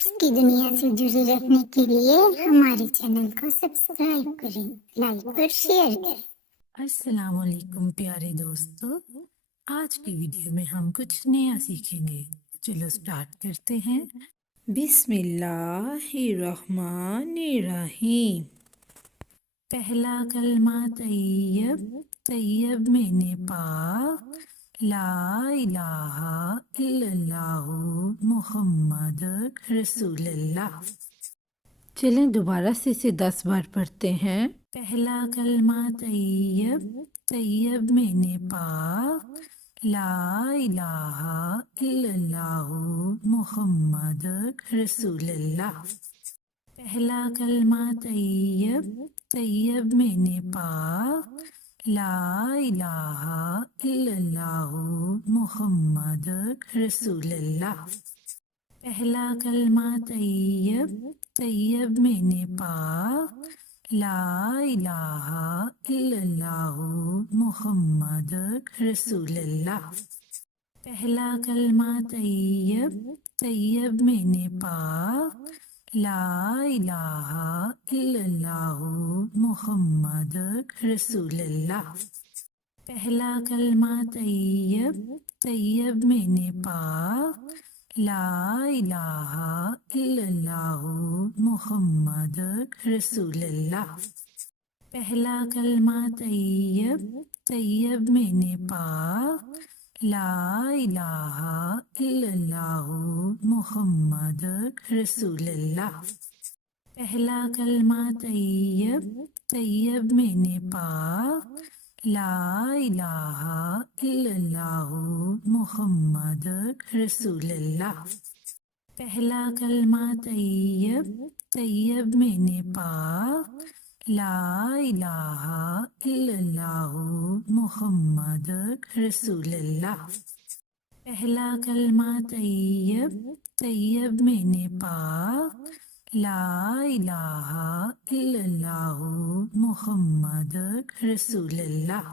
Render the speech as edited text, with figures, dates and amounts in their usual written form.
Tips کی دنیا سے جڑے رہنے کے لیے ہمارے چینل کو سبسکرائب کریں، لائک اور شیئر کریں۔ السلام علیکم پیارے دوستو، آج کی ویڈیو میں ہم کچھ نیا سیکھیں گے۔ چلو سٹارٹ کرتے ہیں۔ بسم اللہ الرحمن الرحیم۔ پہلا کلمہ طیب، طیب میں نے پاک، لا الہ الا اللہ محمد رسول اللہ۔ چلیں دوبارہ سے اسے 10 بار پڑھتے ہیں۔ پہلا کلمہ طیب، طیب میں نے پاک، لا الہ الا اللہ محمد رسول اللہ۔ پہلا کلمہ طیب، طیب میں نے پاک، لا الہ الا اللہ محمد رسول اللہ۔ پہلا کلمہ طیب، طیب میں نے پاک، لا الہ الا اللہ محمد رسول اللہ۔ پہلا کلمہ طیب، طیب میں نے پاک، لا الہ الا اللہ محمد رسول اللہ۔ پہلا کلمہ طیب، طیب میں نے پاک، لا الہ الا اللہ محمد رسول اللہ۔ پہلا کلمہ طیب، طیب میں نے پاک، لا الہ الا اللہ محمد رسول اللہ۔ پہلا کلمہ طیب، طیب میں نے پاک، لا الہ الا اللہ محمد رسول اللہ۔ پہلا کلمہ طیب، طیب میں نے پاک، لا الہ الا اللہ محمد رسول اللہ۔ پہلا کلمہ طیب، طیب میں نے پاک، لا الہ الا اللہ محمد رسول اللہ۔